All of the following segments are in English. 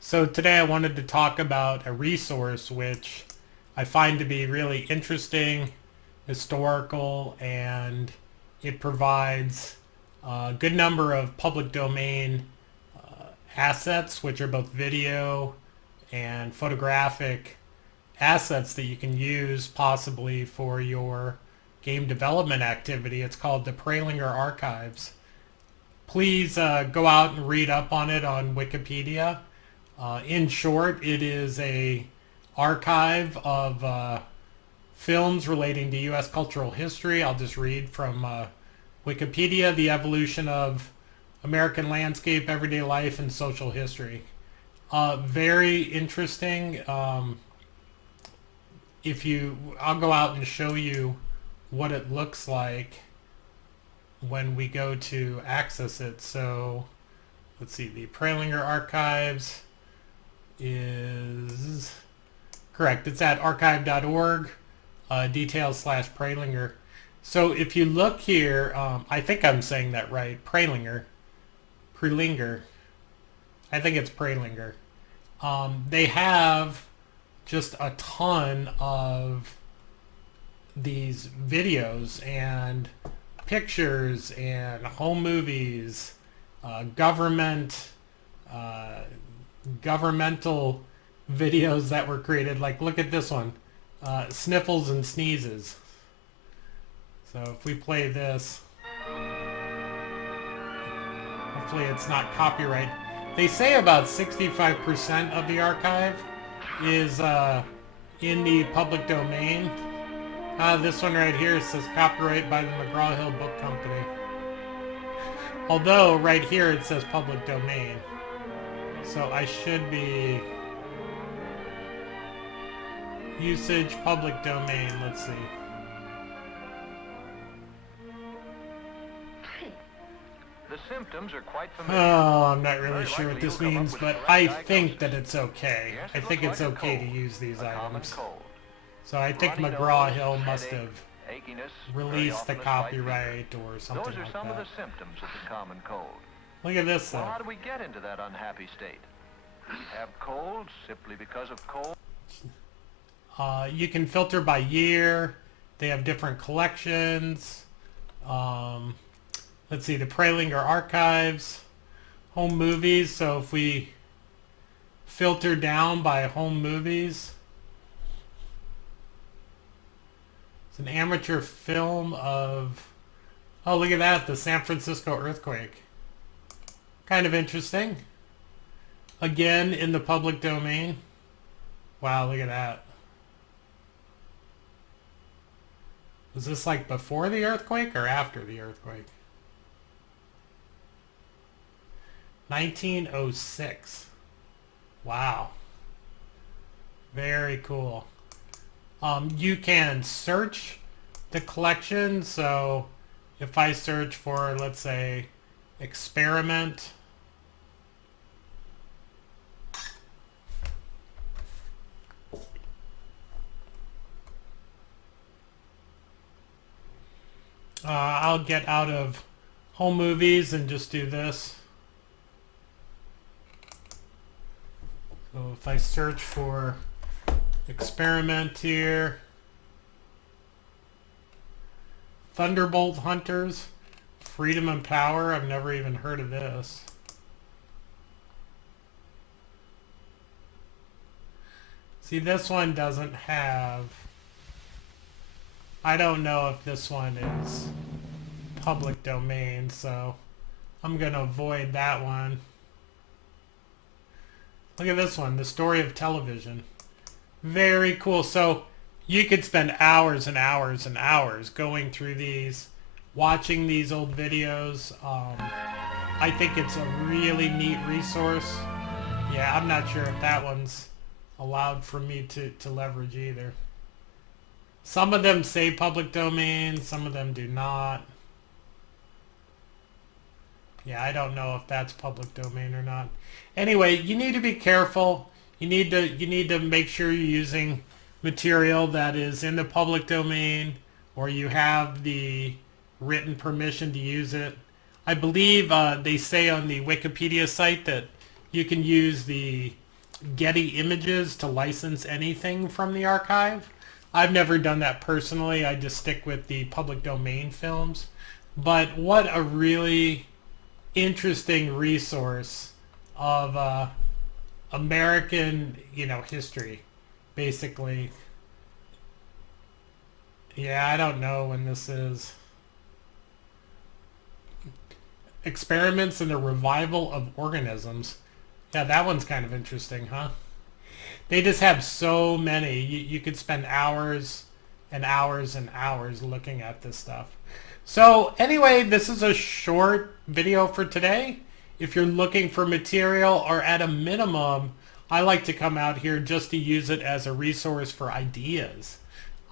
So today I wanted to talk about a resource which I find to be really interesting, historical, and it provides a good number of public domain assets, which are both video and photographic assets that you can use possibly for your game development activity. It's called the Prelinger Archives. Please go out and read up on it on Wikipedia. In short, it is a archive of films relating to U.S. cultural history. I'll just read from Wikipedia: the evolution of American landscape, everyday life, and social history. Very interesting. I'll go out and show you what it looks like when we go to access it. So let's see, the Prelinger Archives is correct. It's at archive.org, details/Prelinger. So if you look here, I think I'm saying that right, Prelinger. I think it's Prelinger. They have just a ton of these videos and pictures and home movies, governmental videos that were created. Like, look at this one, sniffles and sneezes. So if we play this, hopefully it's not copyright. They say about 65% of the archive is in the public domain. This one right here says copyright by the McGraw-Hill Book Company. Although right here it says public domain. So I should be usage public domain. Let's see. The symptoms are quite familiar. Oh, I'm not really sure what this means, but I think that it's okay. I think it's okay to use these items. So I think McGraw-Hill must have released the copyright or something like that. Those are some of the symptoms of the common cold. Look at this, though. Well, how do we get into that unhappy state? We have colds simply because of cold. You can filter by year. They have different collections. Let's see, the Prelinger Archives, home movies. So if we filter down by home movies, it's an amateur film of, oh, look at that, the San Francisco earthquake. Kind of interesting. Again, in the public domain. Wow, look at that. Was this like before the earthquake or after the earthquake? 1906. Wow. Very cool. You can search the collection. So if I search for, let's say, experiment, I'll get out of home movies and just do this. So if I search for experiment here, Thunderbolt Hunters, Freedom and Power, I've never even heard of this. See, this one doesn't have, I don't know if this one is public domain, so I'm going to avoid that one. Look at this one, The Story of Television. Very cool. So you could spend hours and hours and hours going through these, watching these old videos. I think it's a really neat resource. Yeah, I'm not sure if that one's allowed for me to leverage either. Some of them say public domain, some of them do not. Yeah, I don't know if that's public domain or not. Anyway, you need to be careful. You need to make sure you're using material that is in the public domain, or you have the written permission to use it. I believe they say on the Wikipedia site that you can use the Getty images to license anything from the archive. I've never done that personally. I just stick with the public domain films. But what a really interesting resource of American, history, basically. Yeah, I don't know when this is. Experiments in the revival of organisms. Yeah, that one's kind of interesting, huh? They just have so many. You could spend hours and hours and hours looking at this stuff. So anyway, this is a short video for today. If you're looking for material, or at a minimum, I like to come out here just to use it as a resource for ideas.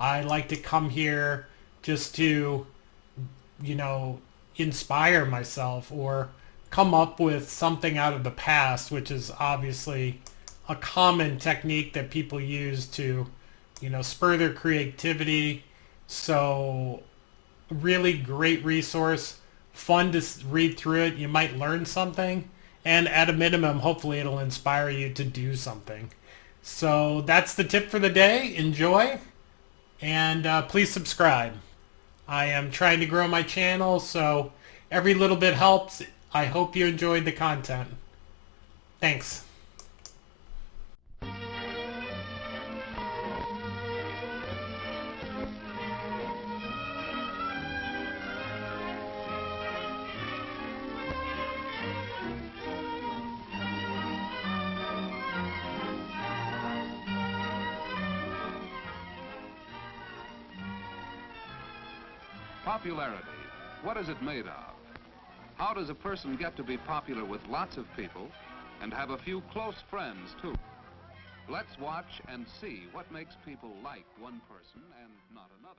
I like to come here just to, you know, inspire myself or come up with something out of the past, which is obviously a common technique that people use to, spur their creativity. So really great resource, fun to read through it. You might learn something, and at a minimum, hopefully it'll inspire you to do something. So that's the tip for the day. Enjoy, and please subscribe. I am trying to grow my channel, so every little bit helps. I hope you enjoyed the content. Thanks. Popularity. What is it made of? How does a person get to be popular with lots of people and have a few close friends, too? Let's watch and see what makes people like one person and not another.